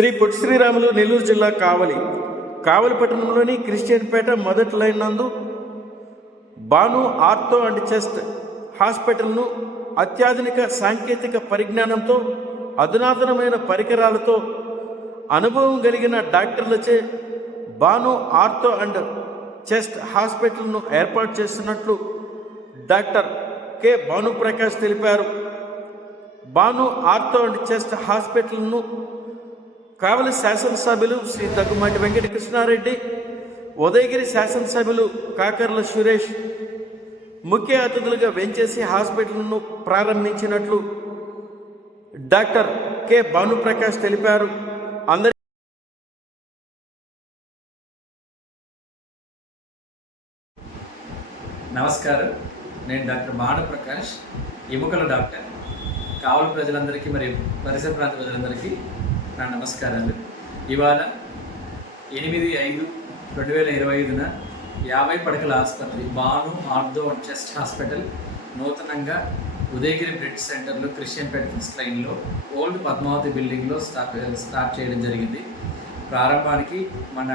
శ్రీ పొట్టి శ్రీరాములు నెల్లూరు జిల్లా కావలి. కావలి పట్టణంలోని క్రిస్టియన్పేట మొదటి లైన్ నందు బాను ఆర్థో అండ్ చెస్ట్ హాస్పిటల్ను అత్యాధునిక సాంకేతిక పరిజ్ఞానంతో అధునాతనమైన పరికరాలతో అనుభవం కలిగిన డాక్టర్లచే బాను ఆర్థో అండ్ చెస్ట్ హాస్పిటల్ను ఏర్పాటు చేస్తున్నట్లు డాక్టర్ కె. భానుప్రకాష్ తెలిపారు. బాను ఆర్థో అండ్ చెస్ట్ హాస్పిటల్ను కావలి శాసనసభ్యులు శ్రీ దగ్గుమాటి వెంకటకృష్ణారెడ్డి ఉదయగిరి శాసనసభ్యులు కాకర్ల సురేష్ ముఖ్య అతిథులుగా వెంచేసి హాస్పిటల్ను ప్రారంభించినట్లు డాక్టర్ కె. భానుప్రకాష్ తెలిపారు. అందరి నమస్కారం. నేను డాక్టర్ భానుప్రకాష్ ఎముకల డాక్టర్. కావలి ప్రజలందరికీ మరియు పరిసర ప్రాంత ప్రజలందరికీ నా నమస్కారాలు. ఇవాళ ఎనిమిది ఐదు రెండు వేల ఇరవై ఐదున యాభై పడకల ఆసుపత్రి Banu ortho and chest hospital నూతనంగా ఉదయగిరి బ్లడ్ సెంటర్లో క్రిస్టియన్పేట ఫస్ట్ లైన్లో ఓల్డ్ పద్మావతి బిల్డింగ్లో స్టార్ట్ స్టార్ట్ చేయడం జరిగింది. ప్రారంభానికి మన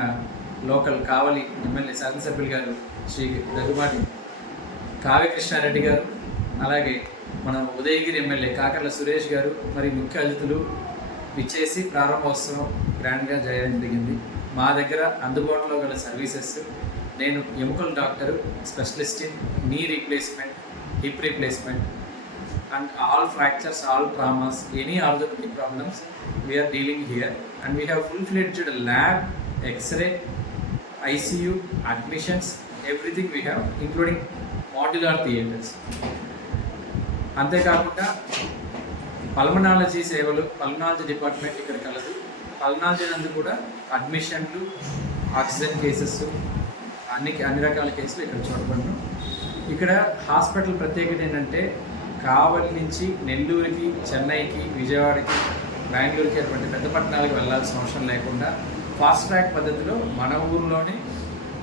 లోకల్ కావలి ఎమ్మెల్యే శాసనసభ్యులు గారు శ్రీ దగ్గుబాటి కావ్య కృష్ణారెడ్డి గారు అలాగే మన ఉదయగిరి ఎమ్మెల్యే కాకర్ల సురేష్ గారు మరి ముఖ్య అతిథులు విచ్చేసి ప్రారంభోత్సవం గ్రాండ్గా జరిగింది. మా దగ్గర అందుబాటులో గల సర్వీసెస్ నేను ఎముకల doctor specialist in knee replacement hip replacement and all fractures all traumas any orthopaedic problems we're dealing here and we have full fledged lab x-ray ICU admissions everything we have including modular theatres అంతేకాకుండా pulmonology సేవలు pulmonology department ఇక్కడ కలదు. Pulmonology నందు కూడా అడ్మిషన్లు oxygen cases అన్ని అన్ని రకాల కేసులు ఇక్కడ చూడబడును ఇక్కడ హాస్పిటల్ ప్రత్యేకత ఏంటంటే కావలి నుంచి నెల్లూరుకి చెన్నైకి విజయవాడకి బెంగళూరుకి అటువంటి పెద్ద పట్టణాలకు వెళ్ళాల్సిన అవసరం లేకుండా ఫాస్ట్ ట్రాక్ పద్ధతిలో మన ఊరిలోనే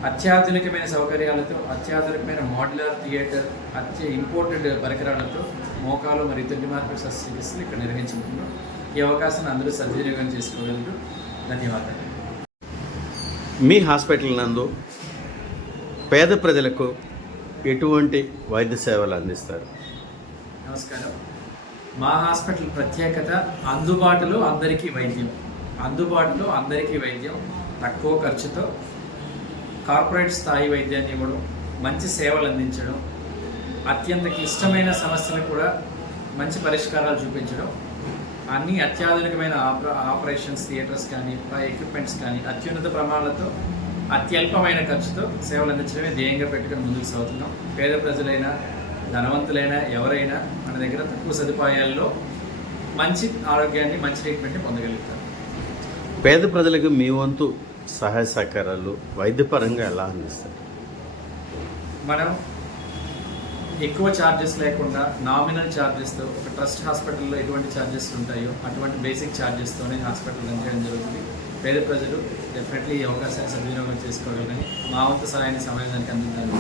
అత్యాధునికమైన సౌకర్యాలతో అత్యాధునికమైన మోడ్యులర్ థియేటర్ అత్య ఇంపోర్టెడ్ పరికరాలతో మోకాలు మరియు తొలి మార్పు శస్త్రచికిత్సలు ఇక్కడ నిర్వహించుకుంటున్నాం. ఈ అవకాశాన్ని అందరూ సద్వినియోగం చేసుకోగలరు. ధన్యవాదాలు. మీ హాస్పిటల్ నందు పేద ప్రజలకు ఎటువంటి వైద్య సేవలు అందిస్తారు? నమస్కారం. మా హాస్పిటల్ ప్రత్యేకత అందుబాటులో అందరికీ వైద్యం. అందుబాటులో అందరికీ వైద్యం తక్కువ ఖర్చుతో కార్పొరేట్ స్థాయి వైద్యాన్ని ఇవ్వడం మంచి సేవలు అందించడం అత్యంత క్లిష్టమైన సమస్యలు కూడా మంచి పరిష్కారాలు చూపించడం అన్ని అత్యాధునికమైన ఆపర ఆపరేషన్స్ థియేటర్స్ కానీ ఎక్విప్మెంట్స్ కానీ అత్యున్నత ప్రమాణాలతో అత్యల్పమైన ఖర్చుతో సేవలు అందించడమే ధ్యేయంగా పెట్టుకుని ముందుకు సాగుతున్నాం. పేద ప్రజలైనా ధనవంతులైనా ఎవరైనా మన దగ్గర తక్కువ సదుపాయాల్లో మంచి ఆరోగ్యాన్ని మంచి ట్రీట్మెంట్ని పొందగలుగుతారు. పేద ప్రజలకు మీ వంతు సహాయ సహకారాలు వైద్యపరంగా ఎలా అందిస్తారు? మనం ఎక్కువ ఛార్జెస్ లేకుండా నామినల్ ఛార్జెస్తో ఒక ట్రస్ట్ హాస్పిటల్లో ఎటువంటి ఛార్జెస్ ఉంటాయో అటువంటి బేసిక్ ఛార్జెస్తోనే హాస్పిటల్ రన్ చేయడం జరుగుతుంది. పేద ప్రజలు డెఫినెట్లీ ఈ అవకాశాన్ని సద్వినియోగం చేసుకోగలరని మా వంతు సహాయాన్ని సమాజానికి అందించాలి.